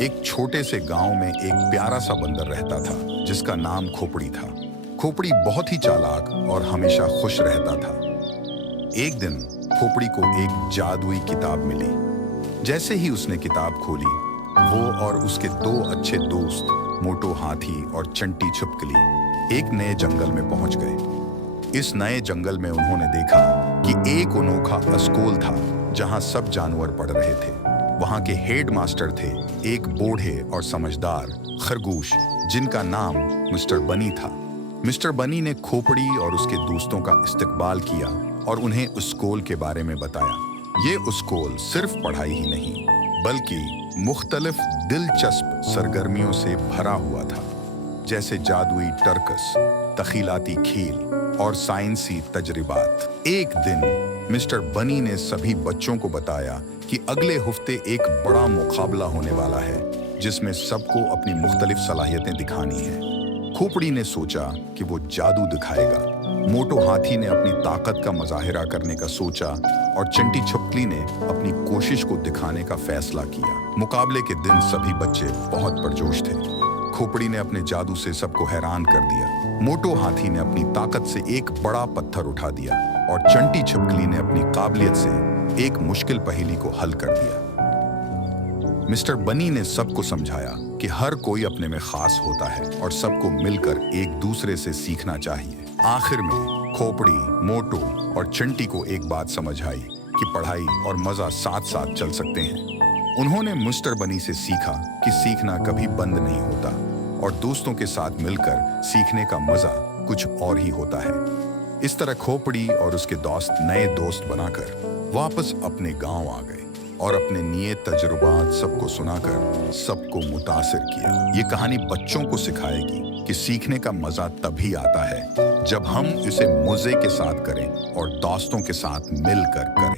एक छोटे से गांव में एक प्यारा सा बंदर रहता था जिसका नाम खोपड़ी था। खोपड़ी बहुत ही चालाक और हमेशा खुश रहता था। एक दिन खोपड़ी को एक जादुई किताब मिली। जैसे ही उसने किताब खोली, वो और उसके दो अच्छे दोस्त मोटो हाथी और चंटी छिपकली एक नए जंगल में पहुंच गए। इस नए जंगल में उन्होंने देखा कि एक अनोखा अस्कोल था जहां सब जानवर पढ़ रहे थे। वहां के हेड मास्टर थे एक बूढ़े और समझदार खरगोश जिनका नाम मिस्टर बनी था। मिस्टर बनी ने खोपड़ी और उसके दोस्तों का इस्तकबाल किया और उन्हें अस्कोल के बारे में बताया। ये अस्कोल सिर्फ पढ़ाई ही नहीं बल्कि मुख्तलिफ दिलचस्प सरगर्मियों से भरा हुआ था, जैसे जादुई टर्कस, तखीलाती खेल और साइंसी तजरिबात। एक दिन मिस्टर बनी ने सभी बच्चों को बताया कि अगले हफ्ते एक बड़ा मुकाबला होने वाला है जिसमें सबको अपनी मुख्तलिफ सलाहियतें दिखानी है। खोपड़ी ने सोचा कि वो जादू दिखाएगा। मोटो हाथी ने अपनी ताकत का मुजाहिरा करने का सोचा और चंटी छिपकली ने अपनी कोशिश को दिखाने का फैसला किया। मुकाबले के दिन सभी बच्चे बहुत पुरजोश थे। खोपड़ी ने अपने जादू से सबको हैरान कर दिया। मोटो हाथी ने अपनी ताकत से एक बड़ा पत्थर उठा दिया और चंटी छिपकली ने अपनी काबिलियत से एक मुश्किल पहेली को हल कर दिया। मिस्टर बनी ने सबको समझाया कि हर कोई अपने में खास होता है और सबको मिलकर एक दूसरे से सीखना चाहिए। आखिर में खोपड़ी, मोटो और चंटी को एक बात समझ आई कि पढ़ाई और मजा साथ साथ चल सकते हैं। उन्होंने मिस्टर बनी से सीखा कि सीखना कभी बंद नहीं होता और दोस्तों के साथ मिलकर सीखने का मजा कुछ और ही होता है। इस तरह खोपड़ी और उसके दोस्त नए दोस्त बनाकर वापस अपने गांव आ गए और अपने नए तजुर्बात सबको सुनाकर सबको मुतासिर किया। ये कहानी बच्चों को सिखाएगी कि सीखने का मजा तभी आता है जब हम इसे मजे के साथ करें और दोस्तों के साथ मिलकर करें।